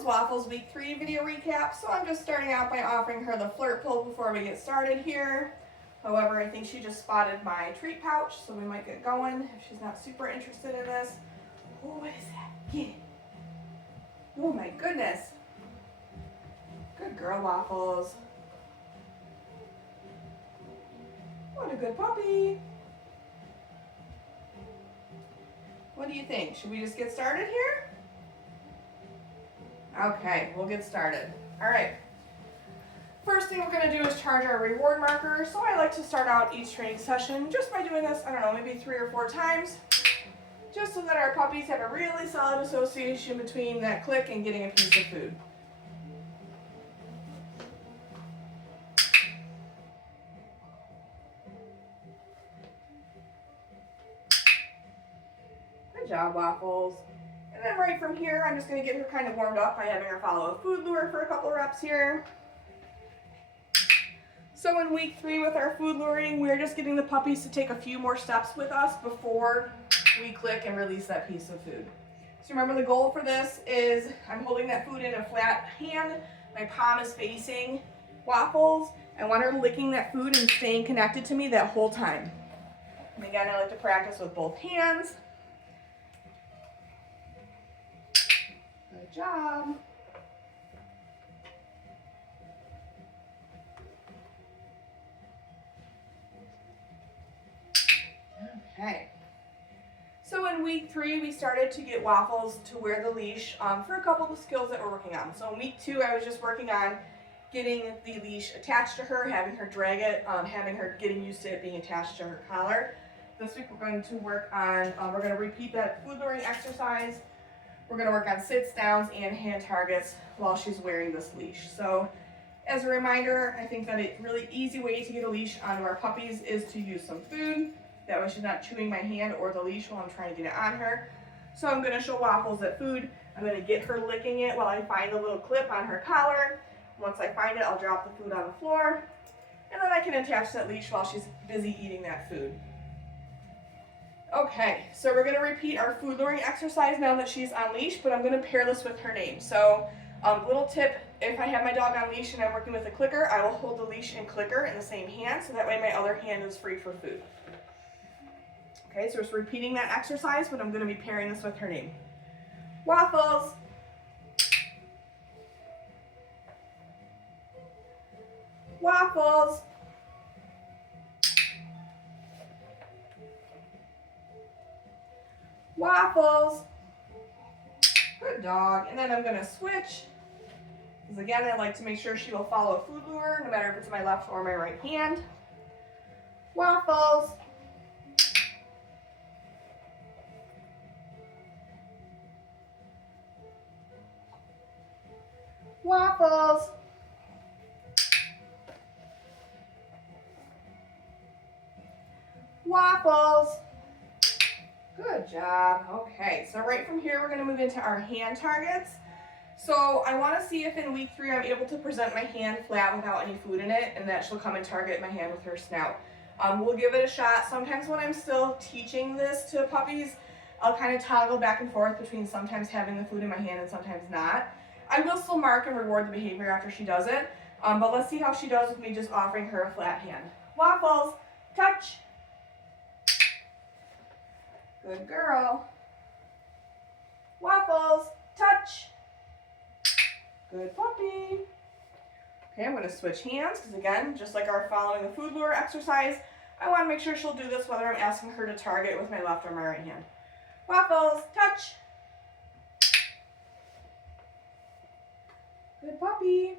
is Waffles week 3 video recap, so I'm just starting out by offering her the flirt pull before we get started here. However, I think she just spotted my treat pouch, so we might get going if she's not super interested in this. Oh, what is that? Yeah. Oh my goodness. Good girl, Waffles. What a good puppy. What do you think? Should we just get started here? Okay, we'll get started. All right. First thing we're going to do is charge our reward marker. So I like to start out each training session just by doing this, I don't know, maybe 3 or 4 times, just so that our puppies have a really solid association between that click and getting a piece of food. Good job, Waffles. And then right from here, I'm just going to get her kind of warmed up by having her follow a food lure for a couple reps here. So in week 3 with our food luring, we're just getting the puppies to take a few more steps with us before we click and release that piece of food. So remember, the goal for this is I'm holding that food in a flat hand. My palm is facing Waffles. I want her licking that food and staying connected to me that whole time. And again, I like to practice with both hands. Good job. Okay. So in week 3, we started to get Waffles to wear the leash for a couple of the skills that we're working on. So in week 2, I was just working on getting the leash attached to her, having her drag it, having her getting used to it being attached to her collar. This week we're going to work on, we're going to repeat that food luring exercise. We're going to work on sits, downs, and hand targets while she's wearing this leash. So as a reminder, I think that a really easy way to get a leash onto our puppies is to use some food. That way she's not chewing my hand or the leash while I'm trying to get it on her. So I'm going to show Waffles that food. I'm going to get her licking it while I find the little clip on her collar. Once I find it, I'll drop the food on the floor. And then I can attach that leash while she's busy eating that food. Okay, so we're going to repeat our food luring exercise now that she's on leash, but I'm going to pair this with her name. So little tip, if I have my dog on leash and I'm working with a clicker, I will hold the leash and clicker in the same hand, so that way my other hand is free for food. Okay, so just repeating that exercise, but I'm going to be pairing this with her name. Waffles. Waffles. Waffles. Good dog. And then I'm going to switch. Because again, I like to make sure she will follow a food lure, no matter if it's my left or my right hand. Waffles. Waffles. Waffles. Good job. Okay, so right from here, we're going to move into our hand targets. So I want to see if in week 3 I'm able to present my hand flat without any food in it, and that she'll come and target my hand with her snout. We'll give it a shot. Sometimes when I'm still teaching this to puppies, I'll kind of toggle back and forth between sometimes having the food in my hand and sometimes not. I will still mark and reward the behavior after she does it, but let's see how she does with me just offering her a flat hand. Waffles, touch. Good girl. Waffles, touch. Good puppy. Okay, I'm going to switch hands because again, just like our following the food lure exercise, I want to make sure she'll do this whether I'm asking her to target with my left or my right hand. Waffles, touch. Good puppy.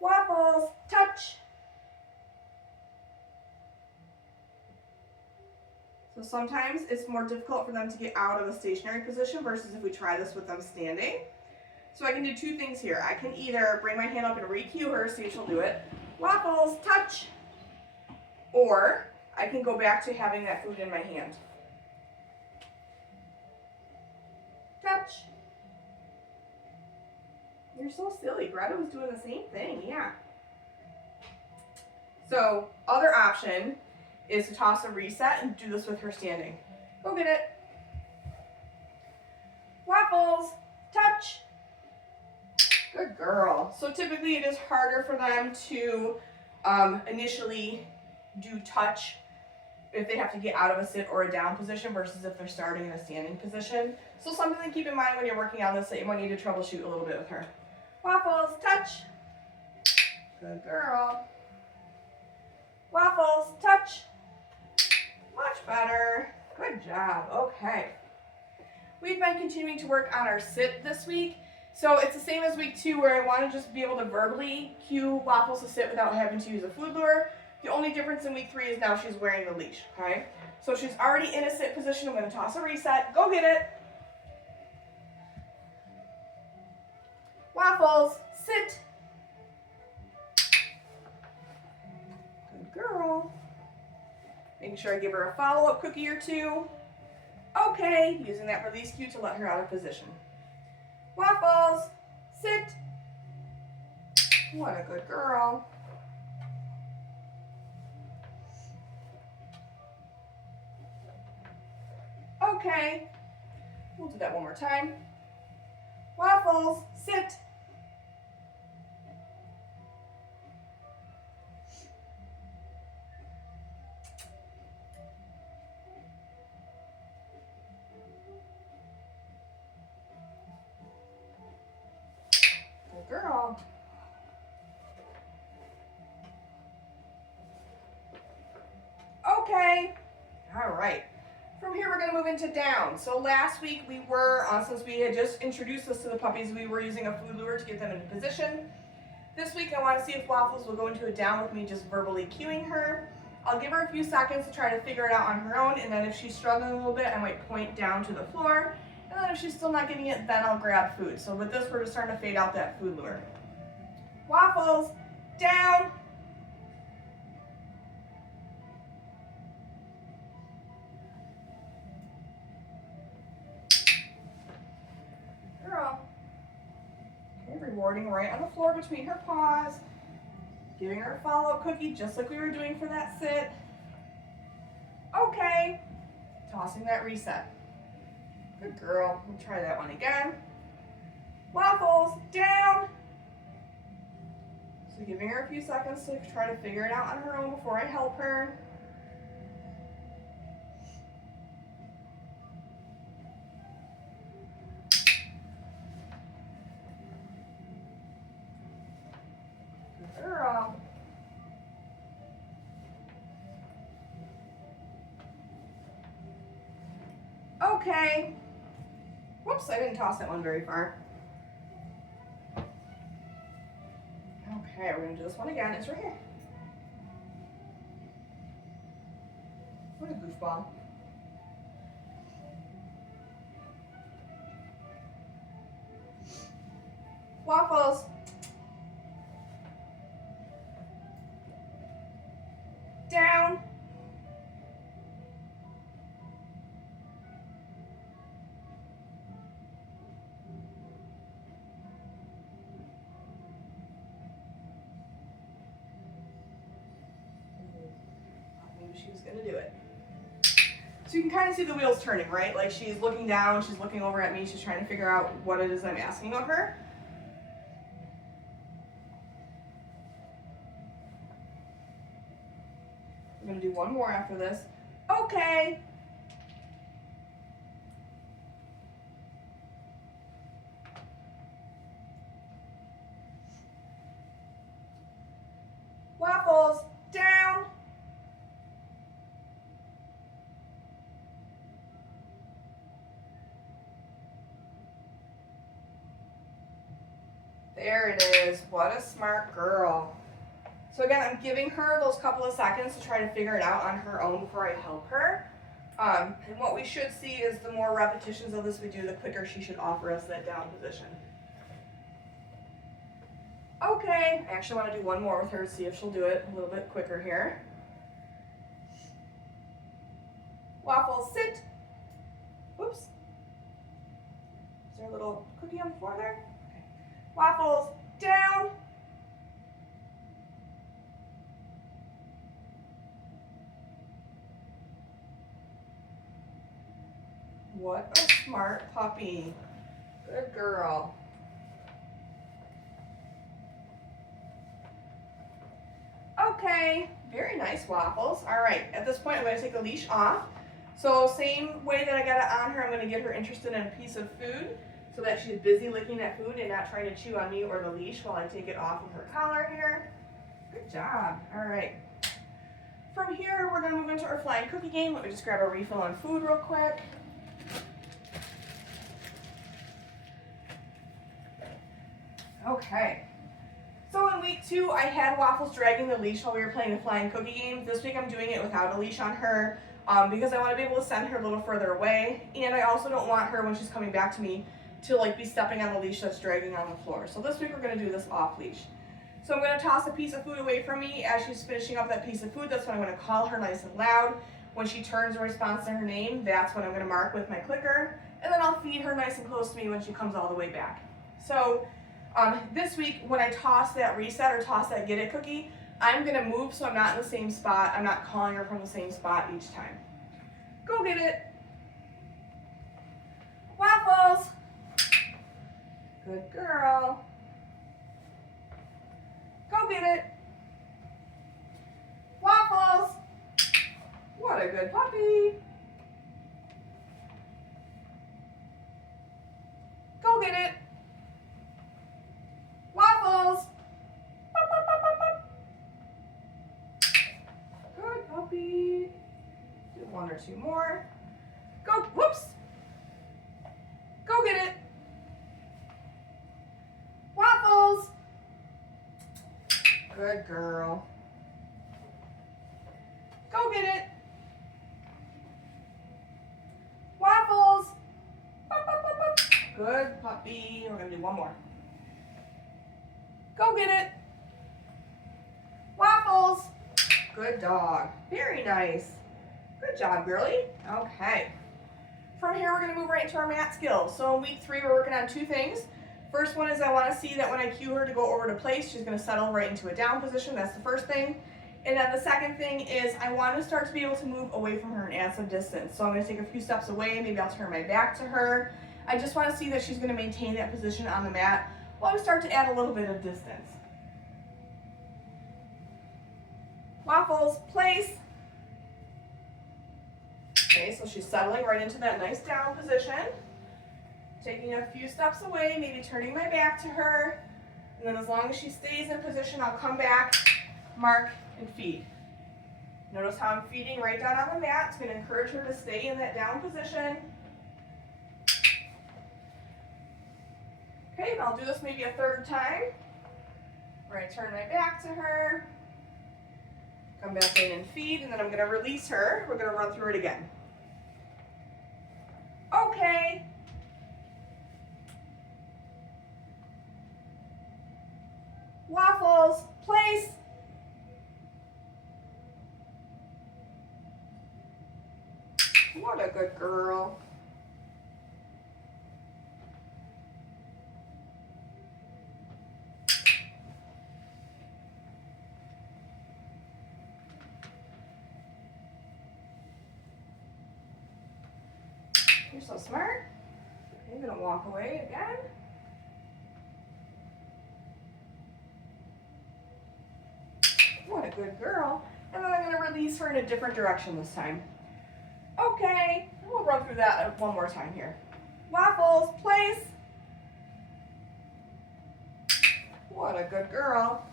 Waffles, touch. So sometimes it's more difficult for them to get out of a stationary position versus if we try this with them standing. So I can do 2 things here. I can either bring my hand up and re-cue her, see if she'll do it. Waffles, touch. Or I can go back to having that food in my hand. Touch. You're so silly. Greta was doing the same thing, yeah. So, other option is to toss a reset and do this with her standing. Go get it. Waffles, touch. girl. So typically it is harder for them to initially do touch if they have to get out of a sit or a down position versus if they're starting in a standing position. So something to keep in mind when you're working on this that you might need to troubleshoot a little bit with her. Waffles, touch. Good girl. Waffles, touch. Much better. Good job. Okay. We've been continuing to work on our sit this week. So it's the same as week 2 where I want to just be able to verbally cue Waffles to sit without having to use a food lure. The only difference in week 3 is now she's wearing the leash, okay? So she's already in a sit position. I'm going to toss a reset. Go get it. Waffles, sit. Good girl. Making sure I give her a follow-up cookie or 2. Okay, using that release cue to let her out of position. Waffles, sit. What a good girl. Okay, we'll do that one more time. Waffles, sit. Good girl. Okay, all right. From here, we're going to move into down. So last week we were, since we had just introduced this to the puppies, we were using a food lure to get them into position. This week I want to see if Waffles will go into a down with me just verbally cueing her. I'll give her a few seconds to try to figure it out on her own, and then if she's struggling a little bit, I might point down to the floor. And then if she's still not getting it, then I'll grab food. So with this, we're just starting to fade out that food lure. Waffles, down. Girl. Okay, rewarding right on the floor between her paws. Giving her a follow-up cookie just like we were doing for that sit. Okay. Tossing that reset. Good girl. We'll try that one again. Waffles, down. So giving her a few seconds to try to figure it out on her own before I help her. Good girl. Okay. Whoops, I didn't toss that one very far. Okay, we're gonna do this one again. It's right here. What a goofball. Waffles. Down. She was gonna do it. So you can kind of see the wheels turning, right? Like she's looking down, she's looking over at me, she's trying to figure out what it is I'm asking of her. I'm gonna do one more after this. Okay. Waffles, down. There it is. What a smart girl. So again, I'm giving her those couple of seconds to try to figure it out on her own before I help her. And what we should see is the more repetitions of this we do, the quicker she should offer us that down position. Okay, I actually want to do one more with her to see if she'll do it a little bit quicker here. Waffles, sit. Whoops. Is there a little cookie on the floor there? Okay. Waffles, down. What a smart puppy. Good girl. Okay, very nice, Waffles. All right, at this point I'm going to take the leash off. So same way that I got it on her, I'm going to get her interested in a piece of food so that she's busy licking that food and not trying to chew on me or the leash while I take it off of her collar here. Good job. All right. From here, we're going to move into our flying cookie game. Let me just grab a refill on food real quick. Okay. So in week 2, I had Waffles dragging the leash while we were playing the flying cookie game. This week I'm doing it without a leash on her because I want to be able to send her a little further away. And I also don't want her, when she's coming back to me, to like be stepping on the leash that's dragging on the floor. So this week we're going to do this off leash. So I'm going to toss a piece of food away from me as she's finishing up that piece of food. That's when I'm going to call her nice and loud. When she turns and responds to her name, that's when I'm going to mark with my clicker. And then I'll feed her nice and close to me when she comes all the way back. So this week, when I toss that reset or toss that get it cookie, I'm going to move so I'm not in the same spot. I'm not calling her from the same spot each time. Go get it. Waffles. Good girl. Go get it. Waffles. What a good puppy. Go get it. Waffles. Bop, bop, bop, bop, bop. Good puppy. Do 1 or 2 more. Go, whoops. Go get it. Waffles. Good girl. Go get it. Waffles. Bop, bop, bop, bop. Good puppy. We're going to do 1 more. Go get it. Waffles. Good dog. Very nice. Good job, girly. Okay. From here, we're going to move right into our mat skills. So in week 3, we're working on 2 things. First one is I want to see that when I cue her to go over to place, she's going to settle right into a down position. That's the first thing. And then the second thing is I want to start to be able to move away from her and add some distance. So I'm going to take a few steps away. Maybe I'll turn my back to her. I just want to see that she's going to maintain that position on the mat while we start to add a little bit of distance. Waffles, place. Okay, so she's settling right into that nice down position. Taking a few steps away, maybe turning my back to her. And then as long as she stays in position, I'll come back, mark, and feed. Notice how I'm feeding right down on the mat. It's going to encourage her to stay in that down position. Okay, and I'll do this maybe a 3rd time, where I turn my back to her, come back in and feed, and then I'm going to release her. We're going to run through it again. Okay. Waffles, place. What a good girl. You're so smart. Okay, I'm gonna walk away again. What a good girl. And then I'm gonna release her in a different direction this time. Okay, we'll run through that 1 more time here. Waffles, place. What a good girl.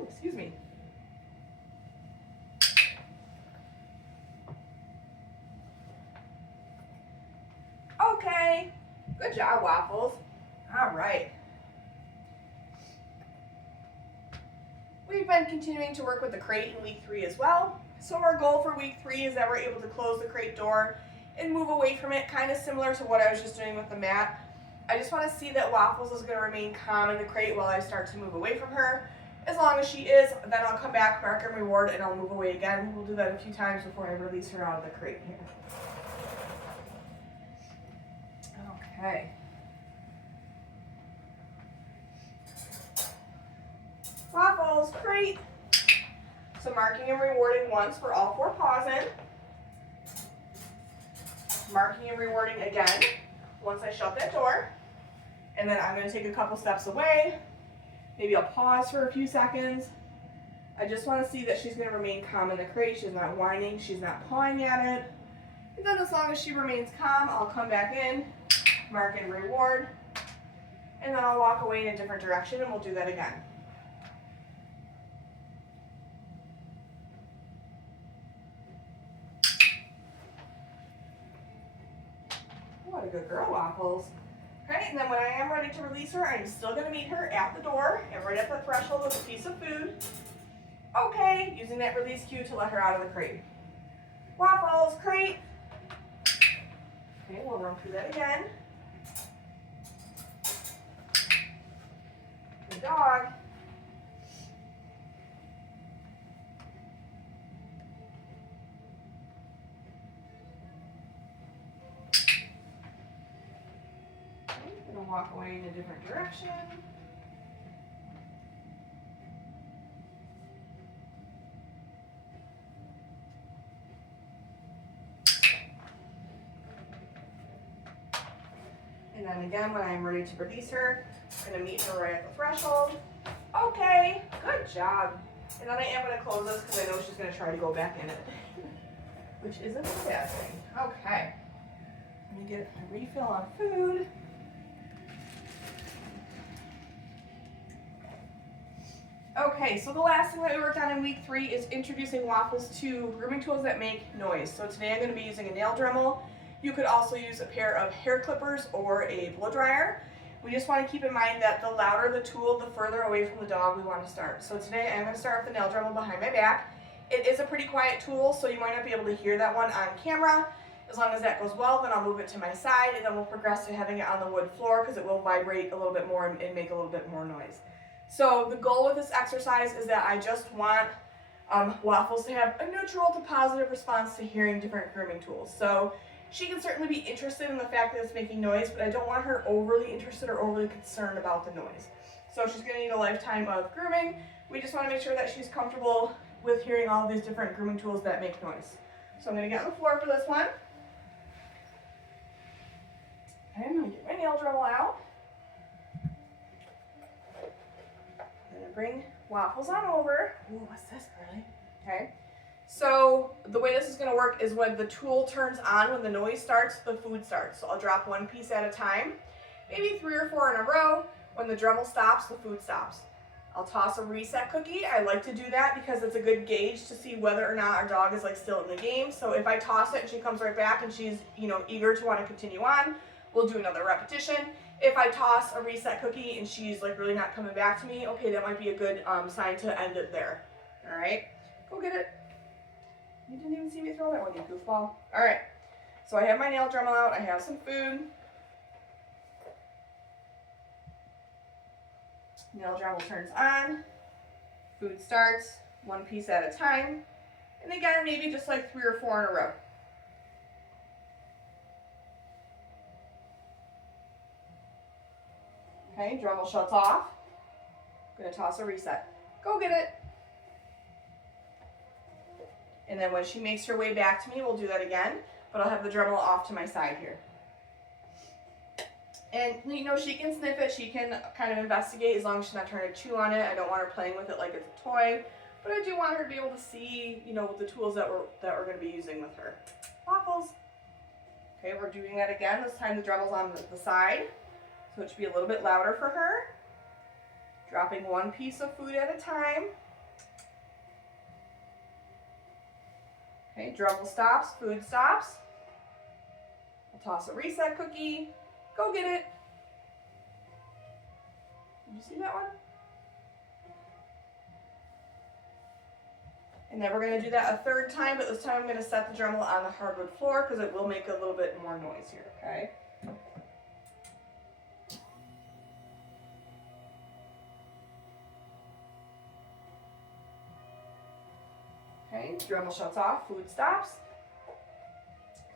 Ooh, excuse me. Okay, good job, Waffles. All right. We've been continuing to work with the crate in week 3 as well. So our goal for week 3 is that we're able to close the crate door and move away from it, kind of similar to what I was just doing with the mat. I just want to see that Waffles is going to remain calm in the crate while I start to move away from her. As long as she is, then I'll come back, mark and reward, and I'll move away again. We'll do that a few times before I release her out of the crate here. Okay. Waffles, crate. So marking and rewarding once for all 4 paws in. marking and rewarding again once I shut that door. And then I'm going to take a couple steps away. Maybe I'll pause for a few seconds. I just want to see that she's going to remain calm in the crate. She's not whining. She's not pawing at it. And then as long as she remains calm, I'll come back in, mark and reward, and then I'll walk away in a different direction and we'll do that again. What a good girl, Waffles. Okay, and then when I am ready to release her, I'm still going to meet her at the door and right at the threshold with a piece of food. Okay, using that release cue to let her out of the crate. Waffles, crate. Okay, we'll run through that again. Good dog. Okay, gonna walk away in a different direction. And then again, when I'm ready to release her, I'm going to meet her right at the threshold. Okay, good job. And then I am going to close this because I know she's going to try to go back in it, which isn't a bad thing. Okay, let me get a refill on food. Okay, so the last thing that we worked on in week 3 is introducing Waffles to grooming tools that make noise. So today I'm going to be using a nail Dremel. You could also use a pair of hair clippers or a blow dryer. We just want to keep in mind that the louder the tool, the further away from the dog we want to start. So today I'm going to start with the nail Dremel behind my back. It is a pretty quiet tool, so you might not be able to hear that one on camera. As long as that goes well, then I'll move it to my side and then we'll progress to having it on the wood floor because it will vibrate a little bit more and make a little bit more noise. So the goal with this exercise is that I just want Waffles to have a neutral to positive response to hearing different grooming tools. So she can certainly be interested in the fact that it's making noise, but I don't want her overly interested or overly concerned about the noise. So she's going to need a lifetime of grooming. We just want to make sure that she's comfortable with hearing all of these different grooming tools that make noise. So I'm going to get on the floor for this one. I'm going to get my nail Dremel out. I'm going to bring Waffles on over. Ooh, what's this, girly? Okay. So the way this is going to work is when the tool turns on, when the noise starts, the food starts. So I'll drop one piece at a time, maybe 3 or 4 in a row. When the Dremel stops, the food stops. I'll toss a reset cookie. I like to do that because it's a good gauge to see whether or not our dog is still in the game. So if I toss it and she comes right back and she's eager to want to continue on, we'll do another repetition. If I toss a reset cookie and she's really not coming back to me, okay, that might be a good sign to end it there. All right, go get it. You didn't even see me throw that one, you goofball. All right, so I have my nail Dremel out. I have some food. Nail Dremel turns on. Food starts, one piece at a time. And again, maybe just 3 or 4 in a row. Okay, Dremel shuts off. I'm gonna toss a reset. Go get it. And then when she makes her way back to me, we'll do that again, but I'll have the Dremel off to my side here. And she can sniff it, she can kind of investigate as long as she's not trying to chew on it. I don't want her playing with it like it's a toy, but I do want her to be able to see, the tools that we're going to be using with her. Waffles. Okay, we're doing that again. This time the Dremel's on the side, so it should be a little bit louder for her. Dropping one piece of food at a time. Okay, Dremel stops, food stops. I'll toss a reset cookie. Go get it. Did you see that one? And then we're going to do that a 3rd time, but this time I'm going to set the Dremel on the hardwood floor because it will make a little bit more noise here, okay? Okay, Dremel shuts off, food stops.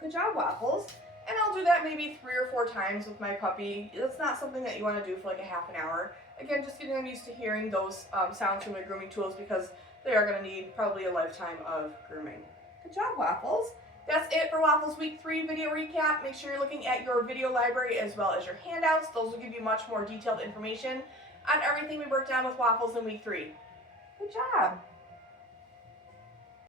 Good job, Waffles. And I'll do that maybe 3 or 4 times with my puppy. That's not something that you want to do for a half an hour. Again, just getting them used to hearing those sounds from the grooming tools because they are going to need probably a lifetime of grooming. Good job, Waffles. That's it for Waffles Week 3 video recap. Make sure you're looking at your video library as well as your handouts. Those will give you much more detailed information on everything we worked on with Waffles in Week 3. Good job.